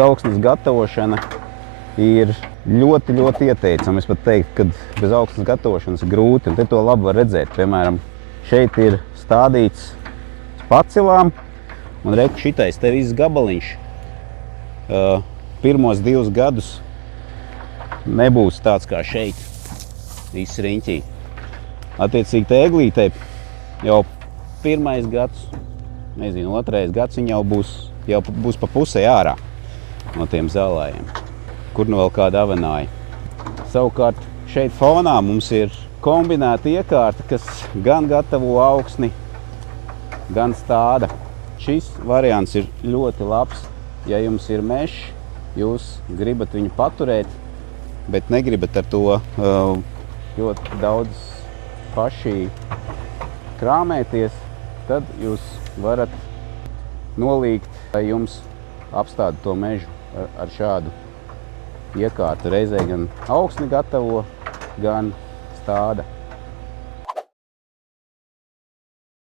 Augsnes gatavošana ir ļoti ieteicama. Es pat teiktu, ka bez augsnes gatavošanas ir grūti, un te to labi var redzēt. Piemēram, šeit ir stādīts pacilām, un reku šitais te viss gabaliņš. Pirmos 2 gadus nebūs tāds kā šeit, viss riņķī. Attiecīgi te eglītei jau 1. gads, nezinu, 2. gads viņa jau būs pa pusē ārā no tiem zālājiem, kur nu vēl kāda avenāja. Savukārt šeit fonā mums ir kombinēta iekārta, kas gan gatavo augsni, gan stāda. Šis variants ir ļoti labs, ja jums ir mežs, jūs gribat viņu paturēt, bet negribat ar to ļoti daudz paši krāmēties, tad jūs varat nolīgt, lai jums apstāda to mežu ar šādu iekārtu. Reizē gan augsni gatavo, gan stāda.